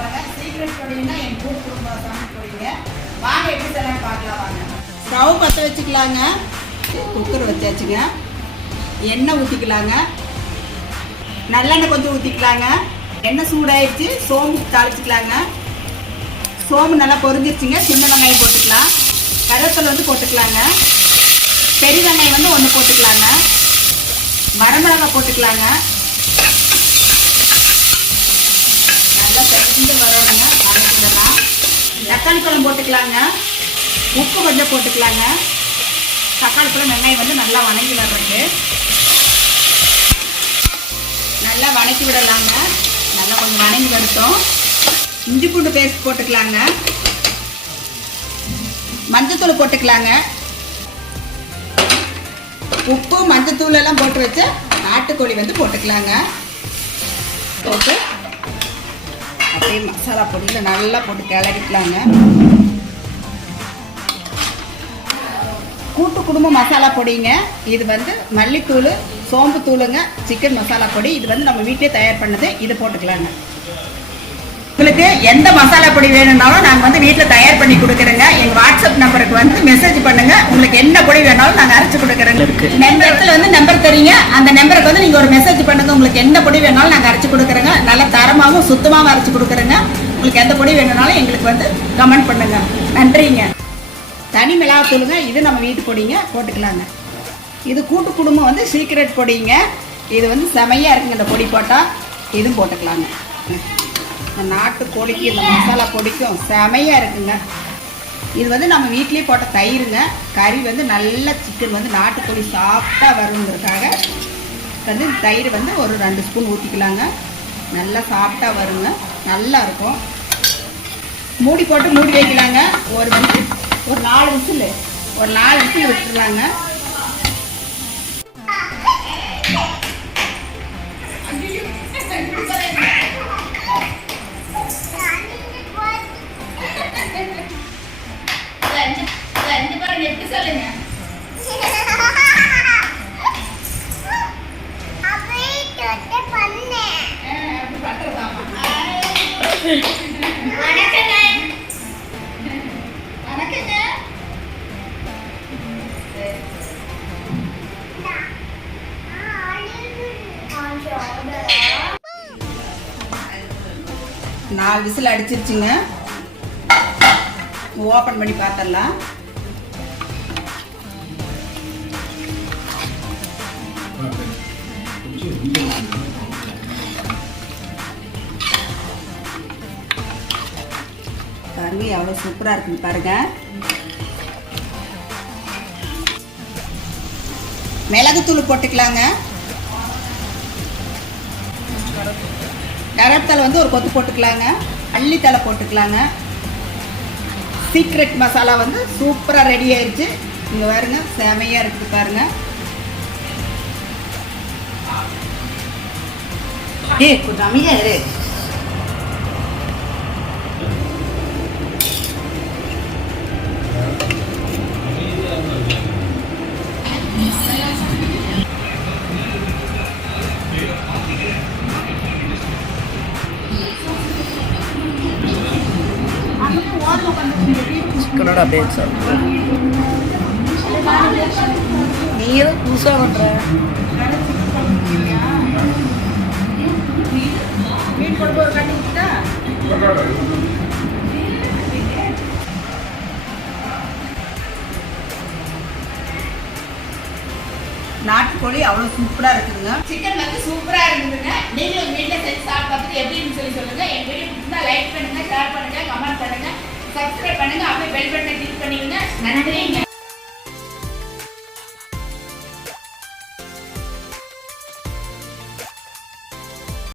போகிறேங்க. சீக்கிரம் போனீங்கன்னா என் கூட குடும்பம் சமைக்க போறீங்க. வாங்க எப்படி செய்யலாம் பார்க்கலாம் வாங்க. ஸ்டவ் பற்ற வச்சுக்கலாங்க. குக்கர் வச்சாச்சுங்க. எண்ணெய் ஊற்றிக்கலாங்க. நல்லெண்ணெய் கொஞ்சம் ஊற்றிக்கலாங்க. எண்ணெய் சூடாயிடுச்சு. சோம்பு தாளிச்சிக்கலாங்க. சோம்பு நல்லா பொரிஞ்சிருச்சுங்க. சின்ன வெங்காயம் போட்டுக்கலாம். கருவேப்பிலை வந்து போட்டுக்கலாங்க. பெரிய வெங்காயம் வந்து ஒன்று போட்டுக்கலாங்க. வரமிளகாய் போட்டுக்கலாங்க. நல்லா செஞ்சு வரணுங்க. வதக்கிடலாம். தக்காளி பழம் போட்டுக்கலாங்க. உப்பு கொஞ்சம் போட்டுக்கலாங்க. தக்காளி பழம் வெங்காயம் வந்து நல்லா வணங்கி வர்றதுக்கு நல்லா வணக்கி விடலாங்க. நல்லா கொஞ்சம் வணங்கி வரட்டும். இஞ்சி பூண்டு பேஸ்ட் போட்டுக்கலாங்க. மஞ்சத்தூள் போட்டுக்கலாங்க. உப்பு மஞ்சத்தூள் எல்லாம் போட்டு வச்சு நாட்டுக்கோழி வந்து போட்டுக்கலாங்க. போட்டு அப்படியே மசாலா பொடியில் நல்லா போட்டு கிளறிக்கலாங்க. கூட்டு குடும்ப மசாலா பொடிங்க. இது வந்து மல்லித்தூள், சோம்பு தூளுங்க, சிக்கன் மசாலா பொடி. இது வந்து நம்ம வீட்டிலே தயார் பண்ணது. இதை போட்டுக்கலாங்க. உங்களுக்கு எந்த மசாலா பொடி வேணும்னாலும் நாங்கள் வந்து வீட்டில் தயார் பண்ணி கொடுக்குறோங்க. எங்கள் வாட்ஸ்அப் நம்பருக்கு வந்து மெசேஜ் பண்ணுங்க. உங்களுக்கு என்ன பொடி வேணாலும் நாங்கள் அரைச்சி கொடுக்குறோங்க. நம்பரத்தில் வந்து நம்பர் தெரியுங்க. அந்த நம்பருக்கு வந்து நீங்கள் ஒரு மெசேஜ் பண்ணுங்க. உங்களுக்கு என்ன பொடி வேணாலும் நாங்கள் அரைச்சி கொடுக்குறோங்க. நல்ல தரமாகவும் சுத்தமாகவும் அரைச்சி கொடுக்குறோங்க. உங்களுக்கு எந்த பொடி வேணும்னாலும் எங்களுக்கு வந்து கமெண்ட் பண்ணுங்க. நன்றிங்க. தனி மிளகாத்தூளுங்க. இது நம்ம வீட்டு பொடிங்க. போட்டுக்கலாங்க. இது கூட்டு குடும்பம் வந்து சீக்ரெட் பொடிங்க. இது வந்து செமையாக இருக்குங்க. இந்த பொடி போட்டால் இதுவும் போட்டுக்கலாங்க. நாட்டுக்கோழிக்கு இந்த மசாலா பொடிக்கும் செமையாக இருக்குங்க. இது வந்து நம்ம வீட்லேயே போட்ட தயிருங்க. கறி வந்து நல்ல சிக்கன் வந்து நாட்டுக்கோழி சாஃப்டாக வருங்கிறதுக்காக வந்து தயிர் வந்து ஒரு 2 ஸ்பூன் ஊற்றிக்கலாங்க. நல்லா சாஃப்டாக வருங்க. நல்லா இருக்கும். மூடி போட்டு மூடி வைக்கலாங்க. ஒரு 4 விசில் விட்டுருலாங்க. எப்படி சொல்லுங்க. நாலு விசில் அடிச்சிருச்சுங்க. ஓபன் பண்ணி பார்த்தரலாம். பாருங்க எவ்வளோ சூப்பராக இருக்குன்னு பாருங்க. மிளகுத்தூள் போட்டுக்கலாங்க. கருவேப்பிலை வந்து ஒரு கொத்து போட்டுக்கலாங்க. அள்ளித்தலை போட்டுக்கலாங்க. சீக்ரெட் மசாலா வந்து சூப்பராக ரெடி ஆயிடுச்சு. இங்கே பாருங்க செமையாக இருக்குது பாருங்க. கொஞ்சம் அமைதியா இரு. சிக்கனோட அப்படியே நீ ஏதோ புதுசாக பண்ணுற. மீன் குழம்பு ஒரு கட்டிக்கிட்டா நாட்டுக்கோழி அவ்வளோ சூப்பராக இருக்குதுங்க. சிக்கன் வந்து சூப்பராக இருக்குதுங்க. நீங்களும் வீட்டில் செஞ்சு சாப்பிட்டு பார்த்துட்டு எப்படின்னு சொல்லுங்க. என் வீடியோ பிடிச்சிருந்தா லைக் பண்ணுங்க, ஷேர் பண்ணுங்க, கமெண்ட் பண்ணுங்க, சப்ஸ்கிரைப் பண்ணுங்க. அப்படியே பெல் பட்டனை கிளிக் பண்ணிடுங்க. நன்றிங்க.